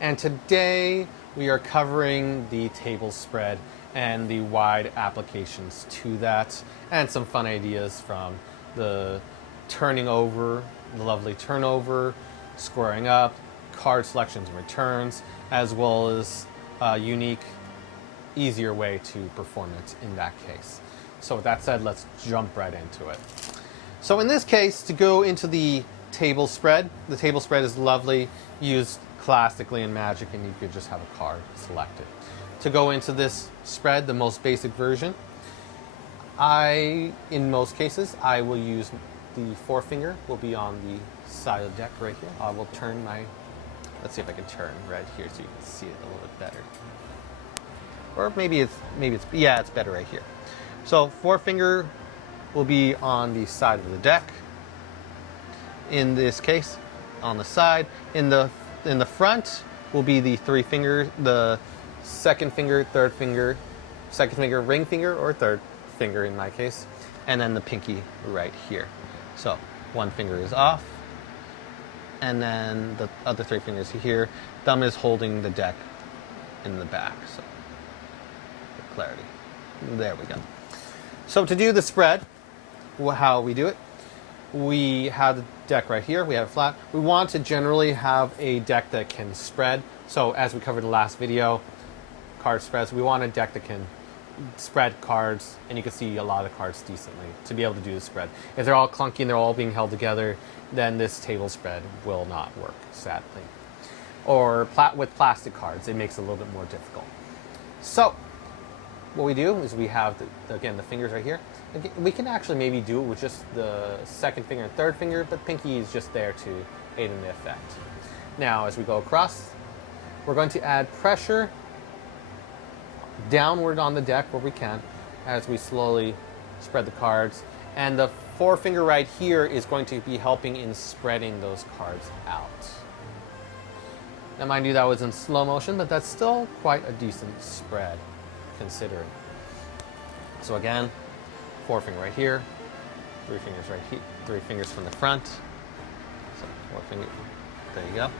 And today we are covering the table spread and the wide applications to that, and some fun ideas from the turning over, the lovely turnover, squaring up, card selections and returns, as well as a unique, easier way to perform it in that case. So with that said, let's jump right into it. So in this case, to go into the table spread is lovely, used classically in Magic, and you could just have a card selected. To go into this spread, the most basic version, in most cases, I will use the forefinger, will be on the side of the deck right here. I will turn my, let's see if I can turn right here so you can see it a little bit better. Or maybe it's better right here. So forefinger will be on the side of the deck. In this case, on the side. In the front will be the three fingers, the second finger, third finger, second finger, ring finger, or third finger in my case, and then the pinky right here. So one finger is off, and then the other three fingers here. Thumb is holding the deck in the back. So for clarity, there we go. So to do the spread, how we do it, we have the deck right here, we have it flat. We want to generally have a deck that can spread. So as we covered the last video, card spreads, we want a deck that can spread cards, and you can see a lot of cards decently to be able to do the spread. If they're all clunky and they're all being held together, then this table spread will not work, sadly. Or with plastic cards, it makes it a little bit more difficult. So what we do is we have, again, the fingers right here. We can actually maybe do it with just the second finger and third finger, but pinky is just there to aid in the effect. Now, as we go across, we're going to add pressure downward on the deck where we can as we slowly spread the cards. And the forefinger right here is going to be helping in spreading those cards out. Now, mind you, that was in slow motion, but that's still quite a decent spread considering. So again, forefinger right here, three fingers right here, three fingers from the front. So forefinger, there you go.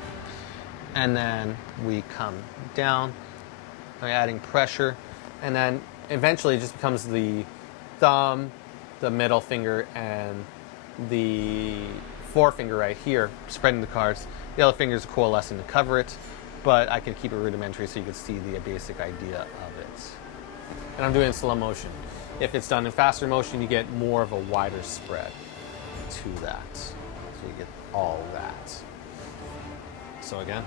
And then we come down by adding pressure, and then eventually it just becomes the thumb, the middle finger, and the forefinger right here, spreading the cards. The other fingers are coalescing to cover it, but I can keep it rudimentary so you can see the basic idea of it. And I'm doing it in slow motion. If it's done in faster motion, you get more of a wider spread to that. So you get all of that. So again,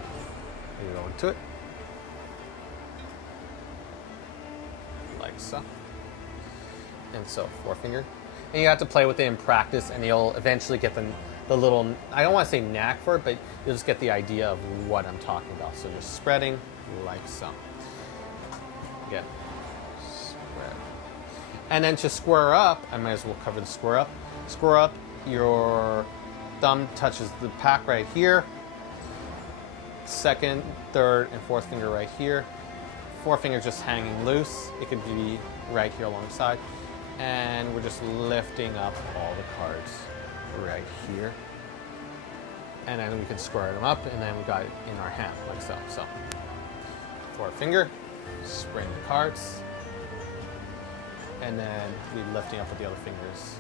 we go into it. Like so. And so, forefinger. And you have to play with it in practice, and you'll eventually get the little, I don't want to say knack for it, but you'll just get the idea of what I'm talking about. So just spreading like so. Again. And then to square up, I might as well cover the square up. Square up, your thumb touches the pack right here. Second, third, and fourth finger right here. Forefinger just hanging loose. It could be right here alongside. And we're just lifting up all the cards right here. And then we can square them up, and then we got it in our hand, like so. So, forefinger, spreading the cards. And then we lifting up with the other fingers,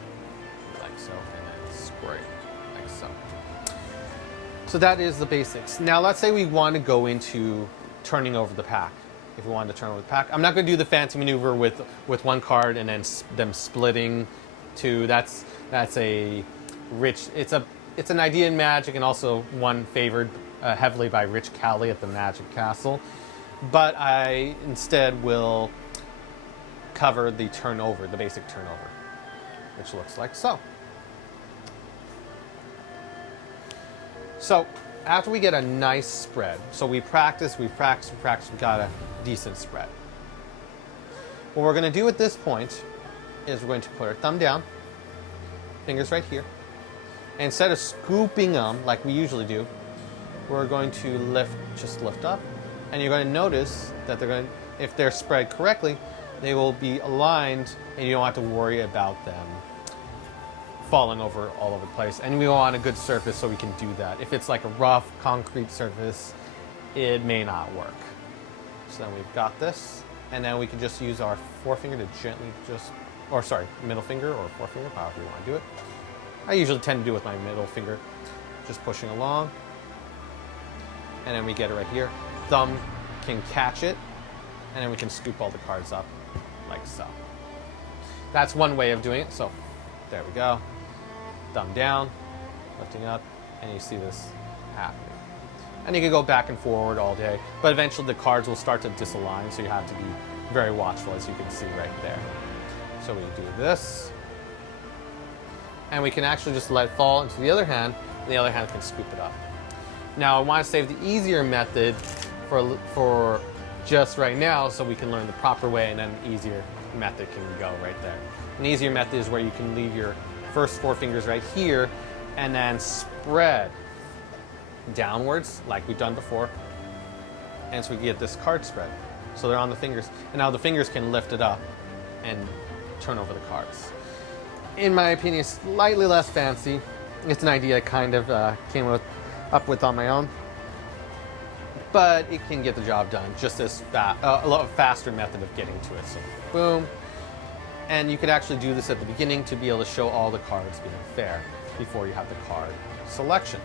like so, and then squaring, like so. So that is the basics. Now let's say we want to go into turning over the pack. If we wanted to turn over the pack, I'm not going to do the fancy maneuver with one card and then them splitting two. That's a rich. It's an idea in Magic, and also one favored heavily by Rich Cowley at the Magic Castle. But I instead will cover the turnover, the basic turnover, which looks like so. So after we get a nice spread, so we practice, we got a decent spread. What we're going to do at this point is we're going to put our thumb down, fingers right here, and instead of scooping them like we usually do, we're going to just lift up, and you're going to notice that if they're spread correctly, they will be aligned, and you don't have to worry about them falling over all over the place. And we want a good surface so we can do that. If it's like a rough concrete surface, it may not work. So then we've got this, and then we can just use our forefinger to gently middle finger or forefinger, however you want to do it. I usually tend to do it with my middle finger, just pushing along. And then we get it right here. Thumb can catch it, and then we can scoop all the cards up like so. That's one way of doing it. So there we go. Thumb down, lifting up, and you see this happening. And you can go back and forward all day, but eventually the cards will start to disalign, so you have to be very watchful, as you can see right there. So we do this, and we can actually just let it fall into the other hand, and the other hand can scoop it up. Now I want to save the easier method for just right now, so we can learn the proper way, and then the easier method can go right there. An easier method is where you can leave your first four fingers right here, and then spread downwards like we've done before, and so we get this card spread. So they're on the fingers, and now the fingers can lift it up and turn over the cards. In my opinion, slightly less fancy. It's an idea I kind of came up with on my own, but it can get the job done. Just this a lot faster method of getting to it. So boom, and you could actually do this at the beginning to be able to show all the cards being fair before you have the card selection.